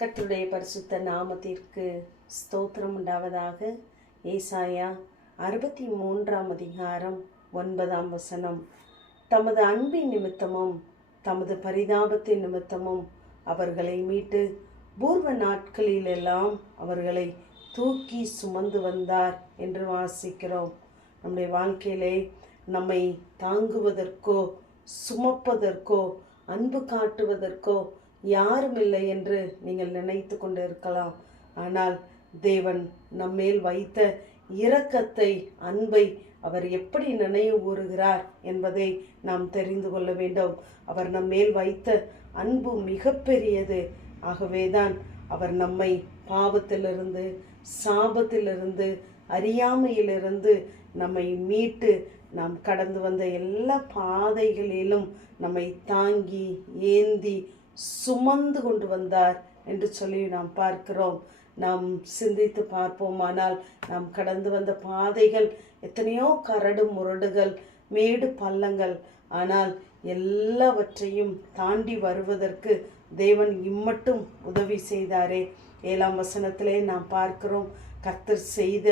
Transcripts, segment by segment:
கர்த்தருடைய பரிசுத்த நாமத்திற்கு ஸ்தோத்திரம் உண்டாவதாக. ஏசாயா அறுபத்தி மூன்றாம் அதிகாரம் ஒன்பதாம் வசனம். தமது அன்பின் நிமித்தமும் தமது பரிதாபத்தின் நிமித்தமும் அவர்களை மீட்டு பூர்வ நாட்களிலெல்லாம் அவர்களை தூக்கி சுமந்து வந்தார் என்று வாசிக்கிறோம். நம்முடைய வாழ்க்கையிலே நம்மை தாங்குவதற்கோ சுமப்பதற்கோ அன்பு காட்டுவதற்கோ யாரும் இல்லை என்று நீங்கள் நினைத்து கொண்டு இருக்கலாம். ஆனால் தேவன் நம்மேல் வைத்த இரக்கத்தை அன்பை அவர் எப்படி நினைவு கூறுகிறார் என்பதை நாம் தெரிந்து கொள்ள வேண்டும். அவர் நம்மேல் வைத்த அன்பு மிகப்பெரியது. ஆகவேதான் அவர் நம்மை பாவத்திலிருந்து சாபத்திலிருந்து அறியாமையிலிருந்து நம்மை மீட்டு நாம் கடந்து வந்த எல்லா பாதைகளிலும் நம்மை தாங்கி ஏந்தி சுமந்து கொண்டு வந்தார் என்று சொல்லி நாம் பார்க்கிறோம். நாம் சிந்தித்து பார்ப்போமானால் நாம் கடந்து வந்த பாதைகள் எத்தனையோ கரடு முரடுகள் மேடு பள்ளங்கள் ஆனால் எல்லாவற்றையும் தாண்டி வருவதற்கு தேவன் இம்மட்டும் உதவி செய்தாரே. ஏழாம் வசனத்திலே நாம் பார்க்கிறோம் கத்தர் செய்த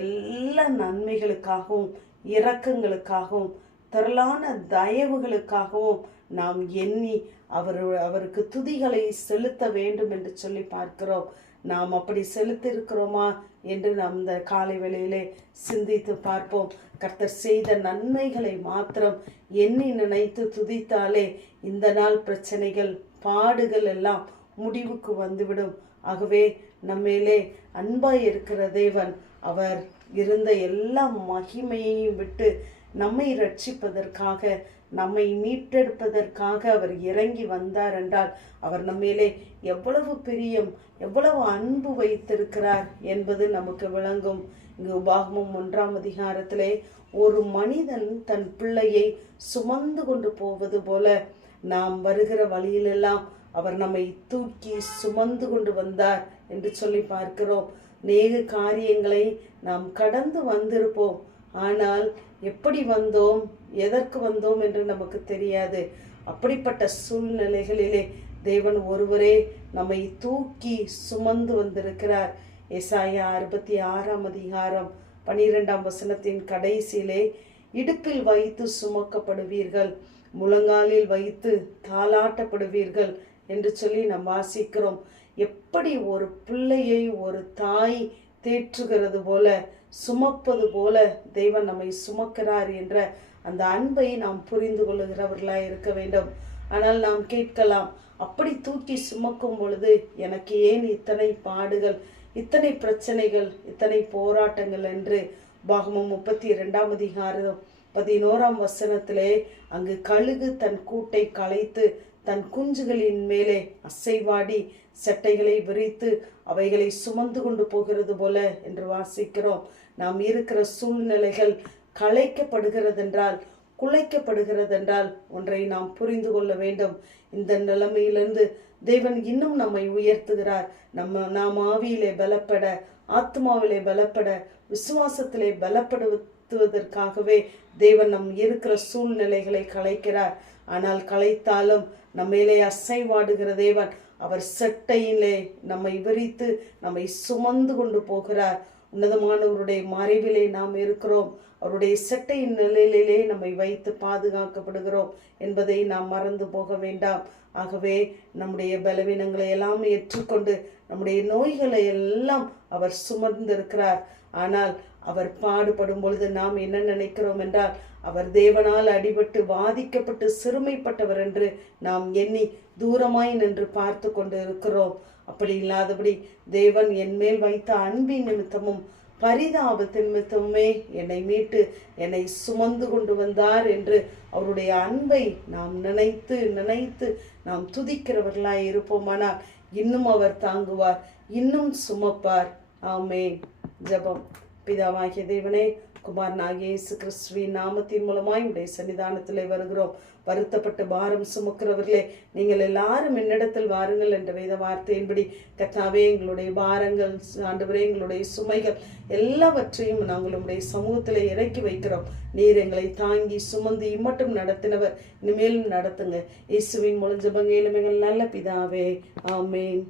எல்லா நன்மைகளுக்காகவும் இரக்கங்களுக்காகவும் திரளான தயவுகளுக்காகவும் நாம் எண்ணி அவர் அவருக்கு துதிகளை செலுத்த வேண்டும் என்று சொல்லி பார்க்கிறோம். நாம் அப்படி செலுத்திருக்கிறோமா என்று நாம் இந்த காலை வேளையிலே சிந்தித்து பார்ப்போம். கர்த்தர் செய்த நன்மைகளை மாத்திரம் எண்ணி நினைத்து துதித்தாலே இந்த நாள் பிரச்சனைகள் பாடுகள் எல்லாம் முடிவுக்கு வந்துவிடும். ஆகவே நம்மேலே அன்பாய் இருக்கிற தேவன் அவர் இருந்த எல்லா மகிமையையும் விட்டு நம்மை ரட்சிப்பதற்காக நம்மை மீட்டெடுப்பதற்காக அவர் இறங்கி வந்தார் என்றால் அவர் நம்மேலே எவ்வளவு பிரியம் எவ்வளவு அன்பு வைத்திருக்கிறார் என்பது நமக்கு விளங்கும். இங்கு உபாகமம் ஒன்றாம் அதிகாரத்திலே ஒரு மனிதன் தன் பிள்ளையை சுமந்து கொண்டு போவது போல நாம் வருகிற வழியிலெல்லாம் அவர் நம்மை தூக்கி சுமந்து கொண்டு வந்தார் என்று சொல்லி பார்க்கிறோம். நேக காரியங்களை நாம் கடந்து வந்திருப்போம். ஆனால் எப்படி வந்தோம் எதற்கு வந்தோம் என்று நமக்கு தெரியாது. அப்படிப்பட்ட சூழ்நிலைகளிலே தேவன் ஒருவரே நம்மை தூக்கி சுமந்து வந்திருக்கிறார். எசாயா அறுபத்தி ஆறாம் அதிகாரம் பனிரெண்டாம் வசனத்தின் கடைசியிலே இடுப்பில் வைத்து சுமக்கப்படுவீர்கள் முழங்காலில் வைத்து தாளாட்டப்படுவீர்கள் என்று சொல்லி நாம் வாசிக்கிறோம். எப்படி ஒரு பிள்ளையை ஒரு தாய் தேற்றுகிறது போல சுமப்பது போல தெய்வம் நம்மை சுமக்கிறார் என்ற அந்த அன்பை நாம் புரிந்து கொள்ளுகிறவர்களாக இருக்க வேண்டும். ஆனால் நாம் கேட்கலாம் அப்படி தூக்கி சுமக்கும் பொழுது எனக்கு ஏன் இத்தனை பாடுகள் இத்தனை பிரச்சனைகள் இத்தனை போராட்டங்கள்? என்று பாகமம் முப்பத்தி இரண்டாம் அதிகாரம் பதினோராம் வசனத்திலே அங்கு கழுகு தன் கூட்டை களைத்து தன் குஞ்சுகளின் மேலே அசைவாடி சட்டைகளை விரித்து அவைகளை சுமந்து கொண்டு போகிறது போல என்று வாசிக்கிறோம். நாம் இருக்கிற சூழ்நிலைகள் களைக்கப்படுகிறதென்றால் குலைக்கப்படுகிறதென்றால் ஒன்றை நாம் புரிந்து கொள்ள வேண்டும். இந்த நிலைமையிலிருந்து தேவன் இன்னும் நம்மை உயர்த்துகிறார். நம்ம நாம் ஆவியிலே பலப்பட ஆத்மாவிலே பலப்பட விசுவாசத்திலே பலப்படுத்துவதற்காகவே தேவன் நம் இருக்கிற சூழ்நிலைகளை கலைக்கிறார் ஆனால் களைத்தாலும் நம்மேலே அசைவாடுகிற தேவன். அவர் செட்டையிலே நம்மை விரித்து நம்மை சுமந்து கொண்டு போகிறார். உன்னதமானவருடைய மறைவிலே நாம் இருக்கிறோம். அவருடைய செட்டையின் நிலையிலே நம்மை வைத்து பாதுகாக்கப்படுகிறோம் என்பதை நாம் மறந்து போக வேண்டாம். ஆகவே நம்முடைய பலவீனங்களை எல்லாம் ஏற்றுக்கொண்டு நம்முடைய நோய்களை எல்லாம் அவர் சுமந்திருக்கிறார். ஆனால் அவர் பாடுபடும் பொழுது நாம் என்ன நினைக்கிறோம் என்றால் அவர் தேவனால் அடிபட்டு வாதிக்கப்பட்டு சிறுமைப்பட்டவர் என்று நாம் எண்ணி தூரமாய் நின்று பார்த்து கொண்டு இருக்கிறோம் அப்படி இல்லாதபடி தேவன் என்மேல் வைத்த அன்பின் நிமித்தமும் பரிதாபத்தின் நிமித்தமுமே என்னை மீட்டு என்னை சுமந்து கொண்டு வந்தார் என்று அவருடைய அன்பை நாம் நினைத்து நினைத்து நாம் துதிக்கிறவர்களாய் இருப்போமானால் இன்னும் அவர் தாங்குவார் இன்னும் சுமப்பார். ஆமே ஜபம். பிதாவாகிய தேவனே குமார் இயேசு கிறிஸ்துவின் நாமத்தின் மூலமாய் உடைய சன்னிதானத்தில் வருகிறோம். வருத்தப்பட்டு பாரம் சுமக்கிறவர்களே நீங்கள் எல்லாரும் என்னிடத்தில் வாருங்கள் என்ற வேத வார்த்தையின்படி கத்தாவே எங்களுடைய பாரங்கள் ஆண்டவரே எங்களுடைய சுமைகள் எல்லாவற்றையும் நாங்கள் உங்களுடைய சமூகத்தில் இறக்கி வைக்கிறோம். நீர் எங்களை தாங்கி சுமந்து இம்மட்டும் நடத்தினவர் இனிமேலும் நடத்துங்க. இயேசுவின் மூலம் ஜபங்கையிலும் எங்கள் நல்ல பிதாவே. ஆமேன்.